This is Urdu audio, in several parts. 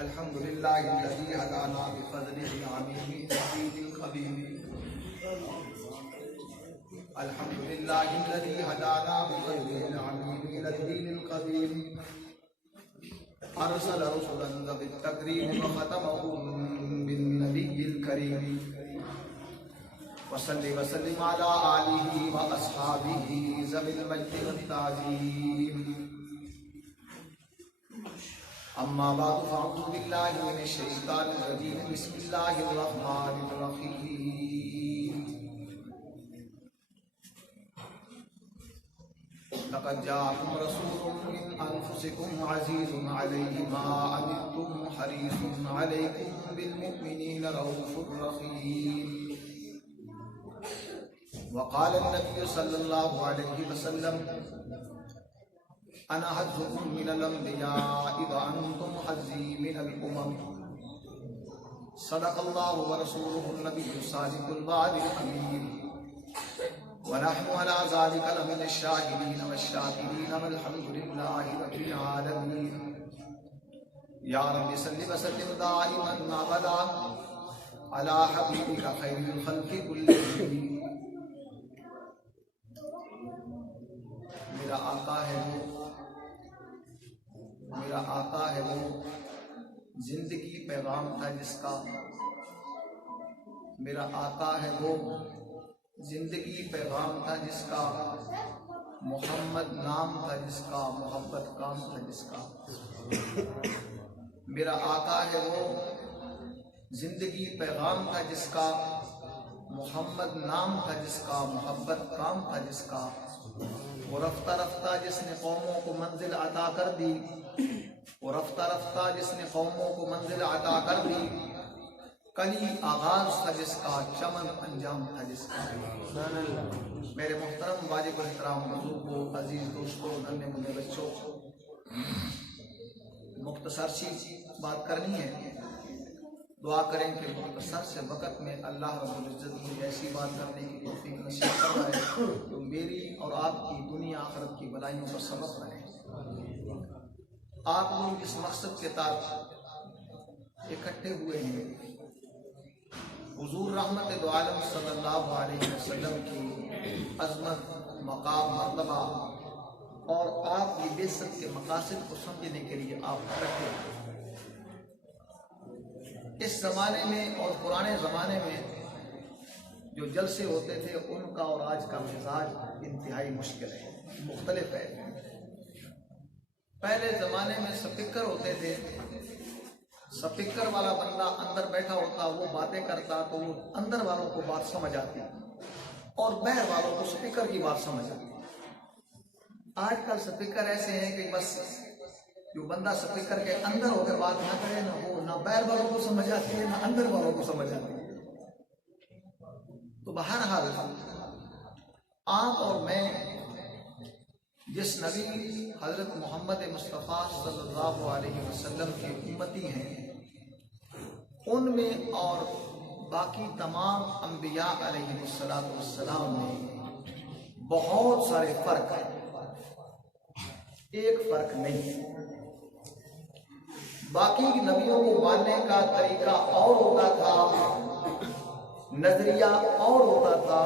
الحمد لله الذي هدانا بفضله العميم الحميد الخبير. الحمد لله الذي هدانا بفضله العميم الى الدين القديم. ارسل رسلا ذوي التكريم وختمهم بالنبي الكريم. وصل وسلم على آله واصحابه ذوي المجد والتعظيم. اما بعد فاعوذ بالله من الشیطان الرجیم. بسم اللہ الرحمن الرحیم. لقد جاءكم رسول من انفسكم عزيز عليه ما عنتم حريص عليكم بالمؤمنين رؤوف رحيم. وقال النبي صلى الله عليه وسلم انا حظكم من الانبياء وانتم حظي من الامم. صدق الله ورسوله النبي الصادق الوعد الامين. ونحن على ذلك لمن الشاهدين والشاكرين والحمد لله رب العالمين. يا رب صل وسلم دائما ابدا على حبيبك خير الخلق كلهم. میرا آقا ہے وہ، میرا آقا ہے وہ زندگی پیغام تھا جس کا. میرا آقا ہے وہ زندگی پیغام تھا جس کا. محمد نام تھا جس کا، محبت کام تھا جس کا. میرا آقا ہے وہ زندگی پیغام تھا جس کا. محمد نام تھا جس کا، محبت کام تھا جس کا. وہ رفتہ رفتہ جس نے قوموں کو منزل عطا کر دی. وہ رفتہ رفتہ جس نے قوموں کو منزل عطا کر دی. کلی آغاز تھا جس کا، چمن انجام تھا جس کا. میرے محترم واجب احترام بزرگوں، عزیز دوستوں، ننھے منھے بچوں، مختصر سی بات کرنی ہے. دعا کریں کہ مختصر سے وقت میں اللہ رب العزت مجھے ایسی بات کرنے کی توفیق نصیب فرمائے جو میری اور آپ کی دنیا آخرت کی بلائیوں کا سبب بنے. آپ لوگ اس مقصد کے تحت اکٹھے ہوئے ہیں حضور رحمت دو عالم صلی اللہ علیہ وسلم کی عظمت، مقام، مرتبہ اور آپ کی بعثت کے مقاصد کو سمجھنے کے لیے آپ اکٹھے ہیں. اس زمانے میں اور پرانے زمانے میں جو جلسے ہوتے تھے ان کا اور آج کا مزاج انتہائی مشکل ہے، مختلف ہے. پہلے زمانے میں سپیکر ہوتے تھے. سپیکر والا بندہ اندر بیٹھا ہوتا، وہ باتیں کرتا تو وہ اندر والوں کو بات سمجھ آتی اور باہر والوں کو سپیکر کی بات سمجھ آتی. آج کل سپیکر ایسے ہیں کہ بس جو بندہ سپیکر کے اندر ہو کر بات نہ کرے، نہ وہ نہ باہر والوں کو سمجھ آتی ہے نہ اندر والوں کو سمجھ آتی ہے. تو بہرحال آپ اور میں جس نبی حضرت محمد مصطفیٰ صلی اللہ علیہ وسلم کے امتی ہیں، ان میں اور باقی تمام انبیاء علیہ السلام میں بہت سارے فرق ہیں. ایک فرق نہیں. باقی نبیوں کو ماننے کا طریقہ اور ہوتا تھا، نظریہ اور ہوتا تھا.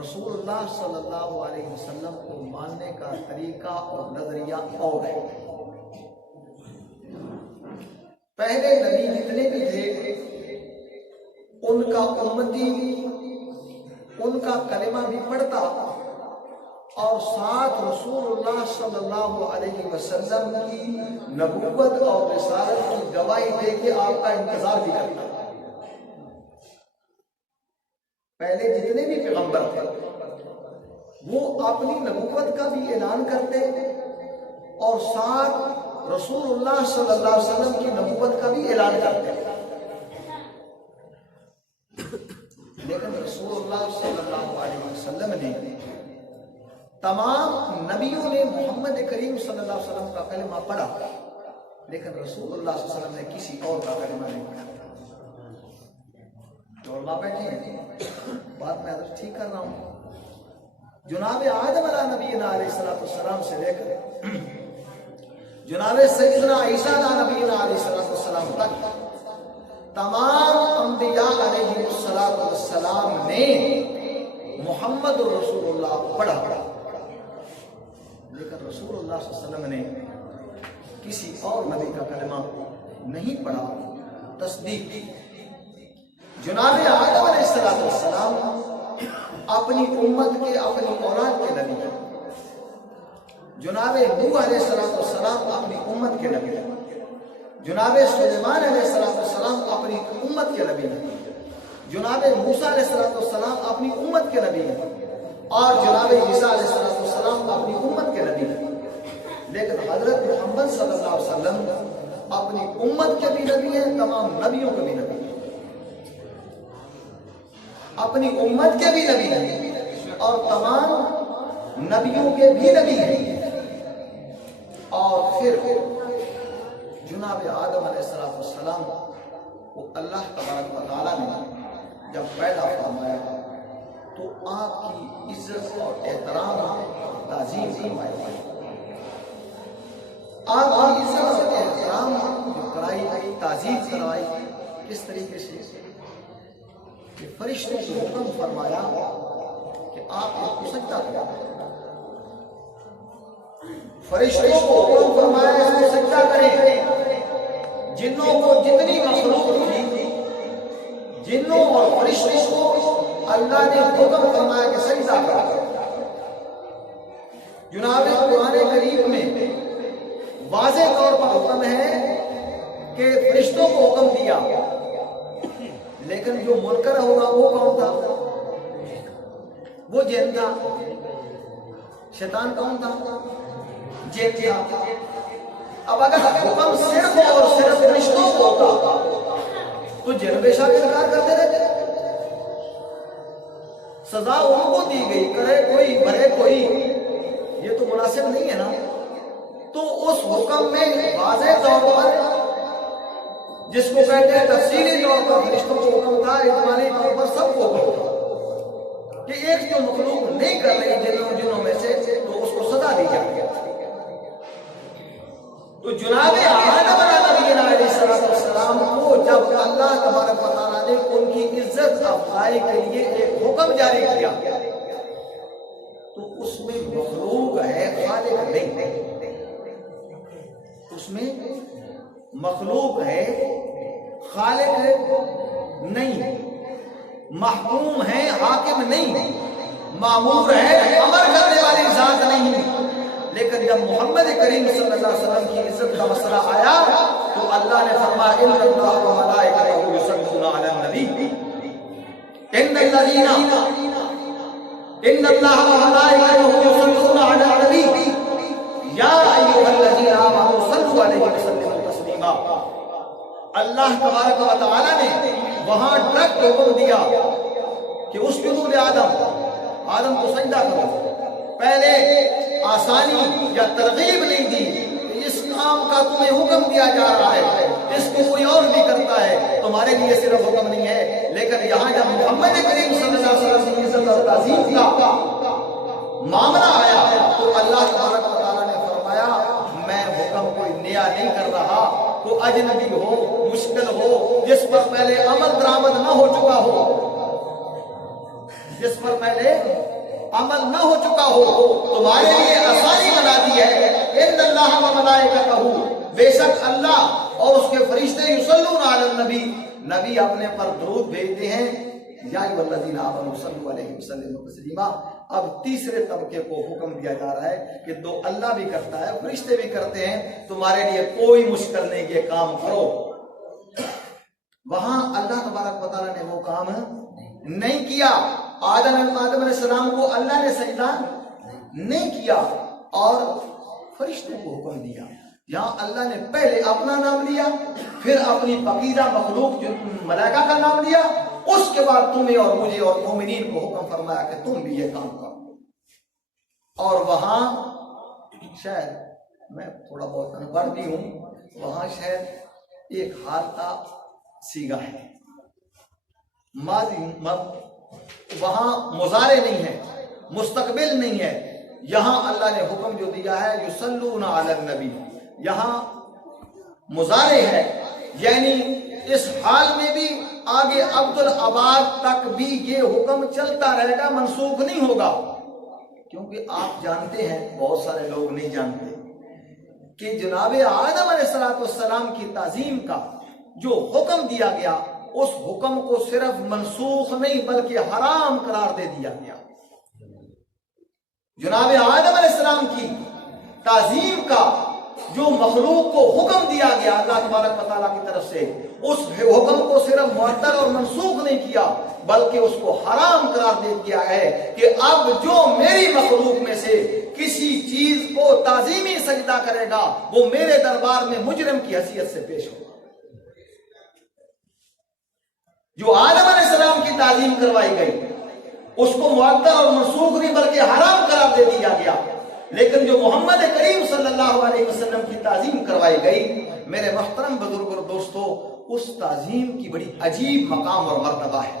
رسول اللہ صلی اللہ علیہ وسلم کو ماننے کا طریقہ اور نظریہ اور ہے. پہلے نبی جتنے بھی تھے ان کا امتی ان کا کلمہ بھی پڑھتا اور ساتھ رسول اللہ صلی اللہ علیہ وسلم کی نبوت اور رسالت کی گواہی دے کے آپ کا انتظار بھی کرتا. پہلے جتنے بھی پیغمبر تھے وہ اپنی نبوت کا بھی اعلان کرتے اور ساتھ رسول اللہ صلی اللہ علیہ وسلم کی نبوت کا بھی اعلان کرتے. لیکن رسول اللہ صلی اللہ علیہ وسلم نے، تمام نبیوں نے محمد کریم صلی اللہ علیہ وسلم کا کلمہ پڑھا، لیکن رسول اللہ صلی اللہ علیہ وسلم نے کسی اور کا کلمہ نہیں پڑھا. جو علماء بیٹھے ہیں، بات میں حضرت ٹھیک کر رہا ہوں. جناب آدم علیہ نبینا علیہ السلام سے لے کر جناب سیدنا عیسیٰ نبی علیہ السلام تک تمام انبیاء علیہ السلام نے محمد رسول اللہ پڑھا، لیکن رسول اللہ صلی اللہ علیہ وسلم نے کسی اور نبی کا کلمہ نہیں پڑھا، تصدیق کی۔ جناب آدم علیہ السلام اپنی امت کے، اپنی اولاد کے نبی ہیں۔ جناب نوح علیہ السلام اپنی امت کے نبی ہیں۔ جناب سلیمان علیہ السلام اپنی امت کے نبی ہیں۔ جناب موسیٰ علیہ السلام اپنی امت کے نبی ہیں، اور جناب عیسیٰ علیہ السلام اپنی امت کے نبی ہیں۔ لیکن حضرت محمد صلی اللہ علیہ وسلم اپنی امت کے بھی نبی ہیں، تمام نبیوں کے بھی نبی ہیں، اپنی امت کے بھی نبی ہیں اور تمام نبیوں کے بھی نبی ہیں۔ اور پھر جناب آدم علیہ السلام کو اللہ تبارک و تعالیٰ نے جب پیدا فرمایا تو آپ کی عزت اور احترام تعظیم فرمائی، آپ کی عزت اور احترام جو کرائی، تعظیم کروائی، کس طریقے سے کہ فرشتوں کو حکم فرمایا کہ آپ اس کو سجدہ کریں۔ فرشتوں کو حکم فرمایا اس کو سجدہ کریں۔ جنوں کو جتنی مخلوق تھی، جنوں اور فرشتوں کو اللہ نے حکم فرمایا کہ سجدہ کرو۔ جناب قرآن کریم میں واضح طور پر حکم ہے کہ فرشتوں کو حکم دیا، لیکن جو منکر ہوگا وہ کون تھا؟ وہ جن تھا۔ شیطان کون تھا؟ جن تھا۔ اب اگر حکم صرف اور صرف فرشتوں کو ہوتا تو جن بے شک انکار کرتے رہتے۔ سزا ان کو دی گئی، کرے کوئی بھرے کوئی، یہ تو مناسب نہیں ہے نا۔ تو اس حکم میں واضح طور پر، جس کو کہتے ہیں تفصیلی طور پر فرشتوں کو حکم تھا، اجمالی طور پر سب کو حکم تھا کہ ایک جو مخلوق نہیں کر رہی جنوں میں سے، تو اس کو سزا دی جائے۔ تو جناب آدم علیہ السلام کو جب اللہ تبارک و تعالیٰ نے ان کی عزت افزائی کے لیے ایک حکم جاری کیا تو اس میں مخلوق ہے، خالق نہیں۔ اس میں مخلوق ہے، خالق نہیں، محکوم ہے، حاکم نہیں، مامور ہے، امر کرنے والی ذات نہیں۔ لیکن جب محمد کریم صلی اللہ علیہ وسلم کی عزت کا مسئلہ آیا تو اللہ نے فرمایا ان اللہ و ملائکتہ یصلون علی النبی ان اللہ و ملائکتہ یصلون علی النبی یا ایھا الذین آمنوا صلوا علیہ وسلموا تسلیما۔ اللہ تبارک و تعالی نے وہاں ڈائریکٹ حکم دیا کہ اسجدوا لآدم کو سجدہ کرو۔ پہلے آسانی یا ترغیب نہیں دی کہ اس کام کا تمہیں حکم دیا جا رہا ہے، اس کو کوئی اور بھی کرتا ہے، تمہارے لیے صرف حکم نہیں ہے۔ لیکن یہاں جب محمد کریم صلی اللہ علیہ وسلم کی عزت اور تعظیم کا معاملہ آیا تو اللہ تبارک و تعالیٰ نے فرمایا میں حکم کوئی نیا نہیں کر رہا، کوئی اجنبی ہو، مشکل ہو، جس پر پہلے عمل درآمد نہ ہو چکا ہو، جس پر پہلے عمل نہ ہو چکا ہو، تمہارے لیے آسانی بنا دی ہے۔ ان اللہ و ملائکتہ، بے شک اللہ اور اس کے فرشتے یصلون علی النبی، نبی اپنے پر درود بھیجتے ہیں۔ یا ایھا الذین آمنوا صلوا علیہ وسلم تسلیما۔ اب تیسرے طبقے کو حکم دیا جا رہا ہے کہ دو اللہ بھی کرتا ہے، فرشتے بھی کرتے ہیں، تمہارے لیے کوئی مشکل نہیں، یہ کام کرو۔ وہاں اللہ تبارک و تعالیٰ نے وہ کام نہیں کیا۔ آدم علیہ السلام کو اللہ نے سجدہ نہیں کیا اور فرشتوں کو حکم دیا۔ یہاں اللہ نے پہلے اپنا نام لیا، پھر اپنی پاکیزہ مخلوق جو ملائکہ کا نام لیا، اس کے بعد تمہیں اور مجھے اور مومنین کو حکم فرمایا کہ تم بھی یہ کام کرو۔ اور وہاں شاید میں تھوڑا بہت ان پڑھ بھی ہوں، وہاں شاید ایک حالتا سیگا ہے، ماضی وہاں مضارع نہیں ہے، مستقبل نہیں ہے۔ یہاں اللہ نے حکم جو دیا ہے یصلون علی النبی، یہاں مضارع ہے، یعنی اس حال میں بھی آگے عبدالآباد تک بھی یہ حکم چلتا رہے گا، منسوخ نہیں ہوگا۔ کیونکہ آپ جانتے ہیں، بہت سارے لوگ نہیں جانتے کہ جناب آدم علیہ السلام کی تعظیم کا جو حکم دیا گیا، اس حکم کو صرف منسوخ نہیں بلکہ حرام قرار دے دیا گیا۔ جناب آدم علیہ السلام کی تعظیم کا جو مخلوق کو حکم دیا گیا اللہ تبارک و تعالیٰ کی طرف سے، اس حکم کو صرف معطل اور منسوخ نہیں کیا بلکہ اس کو حرام قرار دے دیا ہے کہ اب جو میری مخلوق میں سے کسی چیز کو تعظیمی سجدہ کرے گا وہ میرے دربار میں مجرم کی حیثیت سے پیش ہوگا۔ جو آدم علیہ السلام کی تعظیم کروائی گئی اس کو معطل اور منسوخ نہیں بلکہ حرام قرار دے دیا گیا، لیکن جو محمد کریم صلی اللہ علیہ وسلم کی تعظیم کروائی گئی، میرے محترم بزرگ اور دوستو، اس تعظیم کی بڑی عجیب مقام اور مرتبہ ہے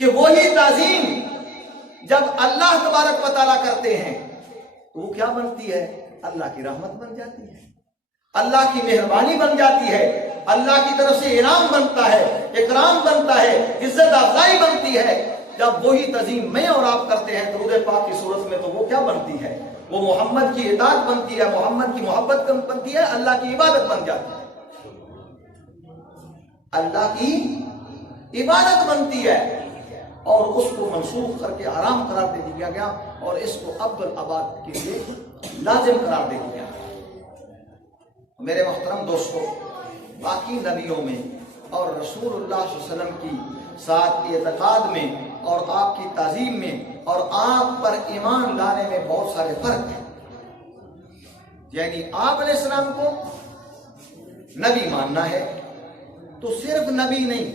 کہ وہی تعظیم جب اللہ تبارک و تعالیٰ کرتے ہیں تو وہ کیا بنتی ہے؟ اللہ کی رحمت بن جاتی ہے، اللہ کی مہربانی بن جاتی ہے، اللہ کی طرف سے انعام بنتا ہے، اکرام بنتا ہے، عزت افزائی بنتی ہے۔ جب وہی تعظیم میں اور آپ کرتے ہیں درود پاک کی صورت میں تو وہ کیا بنتی ہے؟ وہ محمد کی اطاعت بنتی ہے، محمد کی محبت بنتی ہے، اللہ کی عبادت بن جاتی ہے، اللہ کی عبادت بنتی ہے، اور اس کو منسوخ کر کے حرام قرار دے دیا گیا اور اس کو عبدالآباد کے لیے لازم قرار دے دیا گیا۔ میرے محترم دوستو، باقی نبیوں میں اور رسول اللہ صلی اللہ علیہ وسلم کی ساتھ اعتقاد میں اور آپ کی تعظیم میں اور آپ پر ایمان لانے میں بہت سارے فرق ہیں۔ یعنی آپ علیہ السلام کو نبی ماننا ہے تو صرف نبی نہیں،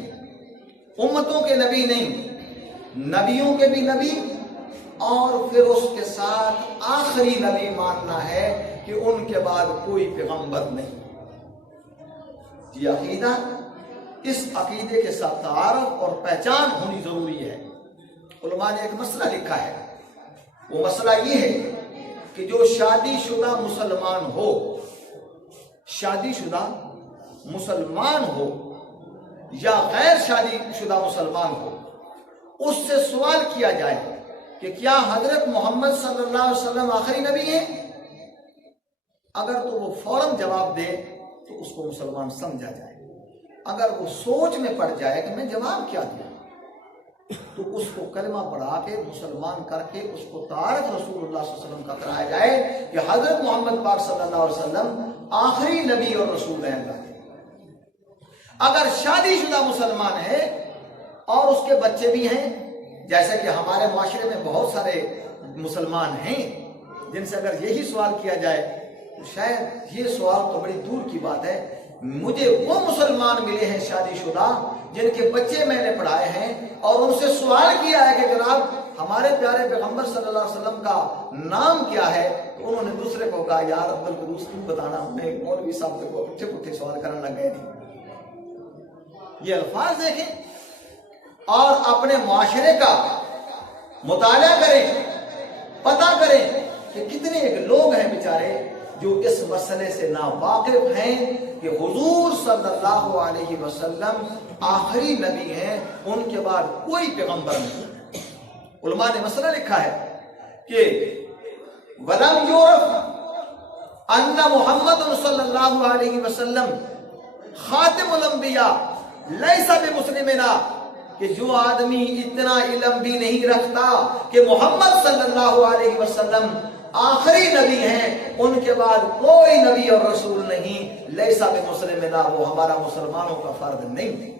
امتوں کے نبی نہیں، نبیوں کے بھی نبی، اور پھر اس کے ساتھ آخری نبی ماننا ہے کہ ان کے بعد کوئی پیغمبر نہیں۔ یہ عقیدہ، اس عقیدے کے ساتھ تعارف اور پہچان ہونی ضروری ہے۔ علماء نے ایک مسئلہ لکھا ہے، وہ مسئلہ یہ ہے کہ جو شادی شدہ مسلمان ہو، شادی شدہ مسلمان ہو یا غیر شادی شدہ مسلمان ہو، اس سے سوال کیا جائے کہ کیا حضرت محمد صلی اللہ علیہ وسلم آخری نبی ہیں؟ اگر تو وہ فوراً جواب دے تو اس کو مسلمان سمجھا جائے، اگر وہ سوچ میں پڑ جائے کہ میں جواب کیا دوں تو اس کو کلمہ پڑھا کے مسلمان کر کے اس کو تعارف رسول اللہ صلی اللہ علیہ وسلم کا کرایا جائے کہ حضرت محمد پاک صلی اللہ علیہ وسلم آخری نبی اور رسول ہیں اللہ کے۔ اگر شادی شدہ مسلمان ہے اور اس کے بچے بھی ہیں، جیسے کہ ہمارے معاشرے میں بہت سارے مسلمان ہیں جن سے اگر یہی سوال کیا جائے تو شاید یہ سوال تو بڑی دور کی بات ہے، مجھے وہ مسلمان ملے ہیں شادی شدہ جن کے بچے میں نے پڑھائے ہیں اور ان سے سوال کیا ہے کہ جناب ہمارے پیارے پیغمبر صلی اللہ علیہ وسلم کا نام کیا ہے، تو انہوں نے دوسرے کو کہا یار عبد القدوس تم بتانا، ہمیں مولوی صاحب کو پٹھے پٹھے سوال کرنے لگ گئے نہیں۔ یہ الفاظ دیکھیں اور اپنے معاشرے کا مطالعہ کریں، پتہ کریں کہ کتنے ایک لوگ ہیں بیچارے جو اس مسئلے سے ناواقف ہیں کہ حضور صلی اللہ علیہ وسلم آخری نبی ہیں، ان کے بعد کوئی پیغمبر نہیں۔ علماء نے مسئلہ لکھا ہے کہ وَلَمْ يُعْرَفْ أَنَّ مُحَمَّدٌ صلی اللہ علیہ وسلم خاتم الانبیاء لیس بمسلمنا، کہ جو آدمی اتنا علم بھی نہیں رکھتا کہ محمد صلی اللہ علیہ وسلم آخری نبی ہیں، ان کے بعد کوئی نبی اور رسول نہیں، لیسا بمسلمنا، وہ ہمارا مسلمانوں کا فرد نہیں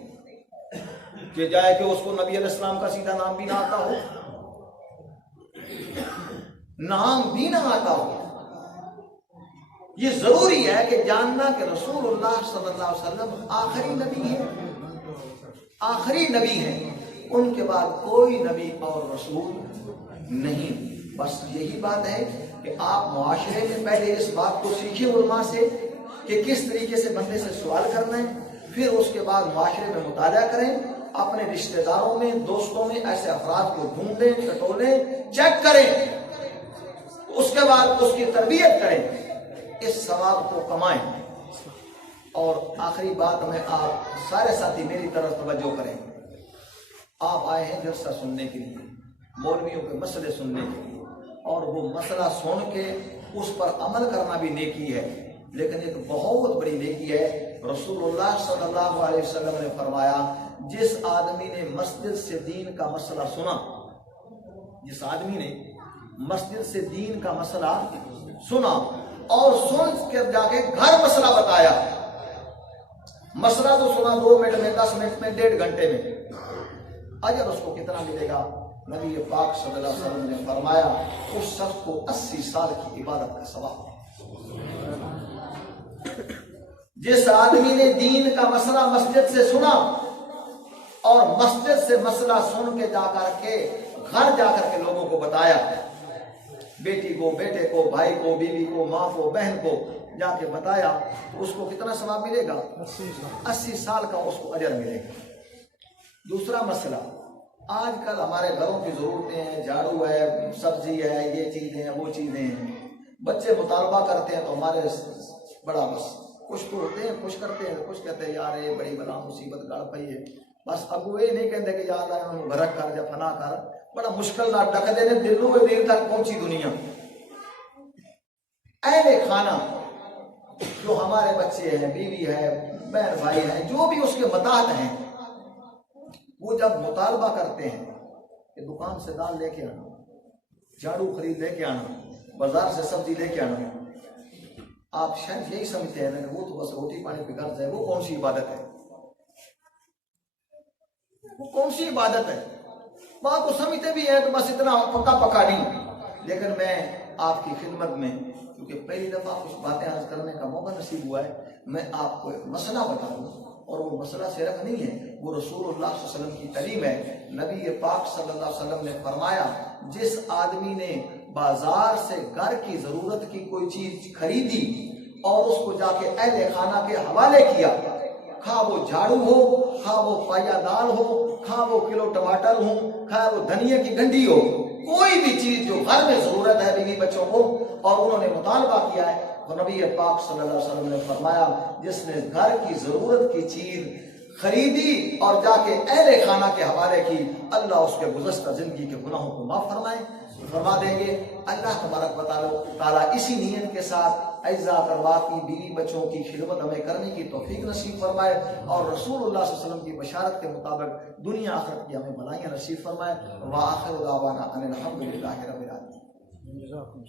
کہ جائے کہ اس کو نبی علیہ السلام کا سیدھا نام بھی نہ آتا ہو، نام بھی نہ آتا ہو۔ یہ ضروری ہے کہ جاننا کہ رسول اللہ صلی اللہ علیہ وسلم آخری نبی ہیں، آخری نبی ہیں، ان کے بعد کوئی نبی اور رسول نہیں۔ بس یہی بات ہے کہ آپ معاشرے میں پہلے اس بات کو سیکھیں علماء سے کہ کس طریقے سے بندے سے سوال کرنا ہے، پھر اس کے بعد معاشرے میں مطالعہ کریں، اپنے رشتہ داروں میں، دوستوں میں ایسے افراد کو ڈھونڈیں، ٹٹولیں، چیک کریں، اس کے بعد اس کی تربیت کریں اس ثواب کو کمائیں۔ اور آخری بات میں آپ سارے ساتھی میری طرف توجہ کریں، آپ آئے ہیں جلسہ سننے کے لیے، مولویوں کے مسئلے سننے کے لیے، اور وہ مسئلہ سن کے اس پر عمل کرنا بھی نیکی ہے، لیکن ایک بہت بڑی نیکی ہے۔ رسول اللہ صلی اللہ علیہ وسلم نے فرمایا، جس آدمی نے مسجد سے دین کا مسئلہ سنا، جس آدمی نے مسجد سے دین کا مسئلہ سنا اور سن کے جا کے گھر مسئلہ بتایا، مسئلہ تو سنا 2 منٹ میں، 10 منٹ میں، 1.5 گھنٹے میں، اجر اس کو کتنا ملے گا؟ نبی پاک صلی اللہ علیہ وسلم نے فرمایا، اس شخص کو 80 سال کی عبادت کا ثواب۔ جس آدمی نے دین کا مسئلہ مسجد سے سنا اور مسجد سے مسئلہ سن کے جا کر کے گھر جا کر کے لوگوں کو بتایا، بیٹی کو، بیٹے کو، بھائی کو، بیوی کو، ماں کو، بہن کو جا کے بتایا، تو اس کو کتنا ثواب ملے گا؟ 80 سال کا اس کو اجر ملے گا۔ دوسرا مسئلہ، آج کل ہمارے گھروں کی ضرورتیں ہیں، جھاڑو ہے، سبزی ہے، یہ چیزیں ہیں، وہ چیزیں ہیں، بچے مطالبہ کرتے ہیں تو ہمارے بڑا بس کچھ تو ہوتے ہیں، کچھ کرتے ہیں، کچھ کہتے ہیں یار یہ بڑی بلا مصیبت گڑ پئی ہے، بس ابو یہ نہیں کہتے کہ یار گھرک کر یا فنا کر، بڑا مشکل نہ ڈک دینے دلوں میں دیر تک پہنچی دنیا۔ اہل خانہ جو ہمارے بچے ہیں، بیوی ہے، بہن بھائی ہیں، جو بھی اس کے متحد ہیں، وہ جب مطالبہ کرتے ہیں کہ دکان سے دال لے کے آنا، جھاڑو خرید لے کے آنا، بازار سے سبزی لے کے آنا، آپ شاید یہی سمجھتے ہیں کہ وہ تو بس روٹی پانی پہ غرض ہے، وہ کون سی عبادت ہے؟ وہ کون سی عبادت ہے؟ بات کو سمجھتے بھی ہیں تو بس اتنا پکا پکا نہیں۔ لیکن میں آپ کی خدمت میں، کیونکہ پہلی دفعہ کچھ باتیں عرض کرنے کا موقع نصیب ہوا ہے، میں آپ کو ایک مسئلہ بتا دوں، اور وہ مسئلہ صرف نہیں ہے، وہ رسول اللہ صلی اللہ علیہ وسلم کی تعلیم ہے۔ نبی پاک صلی اللہ علیہ وسلم نے فرمایا، جس آدمی نے بازار سے گھر کی ضرورت کی کوئی چیز خریدی اور اس کو جا کے اہل خانہ کے حوالے کیا، خواہ وہ جھاڑو ہو، خواہ وہ پایا دال ہو، خواہ وہ کلو ٹماٹر ہو، خواہ وہ دھنیا کی گنڈی ہو، کوئی بھی چیز جو گھر میں ضرورت ہے بیوی بچوں کو، اور انہوں نے مطالبہ کیا ہے، تو نبی پاک صلی اللہ علیہ وسلم نے فرمایا، جس نے گھر کی ضرورت کی چیز خریدی اور جا کے اہل خانہ کے حوالے کی، اللہ اس کے گزشتہ زندگی کے گناہوں کو معاف فرما دیں گے۔ اللہ تبارک و تعالیٰ اسی نیت کے ساتھ اعزا اقربات کی، بیوی بچوں کی خدمت ہمیں کرنے کی توفیق نصیب فرمائے، اور رسول اللہ صلی اللہ علیہ وسلم کی بشارت کے مطابق دنیا آخرت کی ہمیں بھلائیاں نصیب فرمائے۔ وآخر دعوانا ان الحمد للہ رب العالمین۔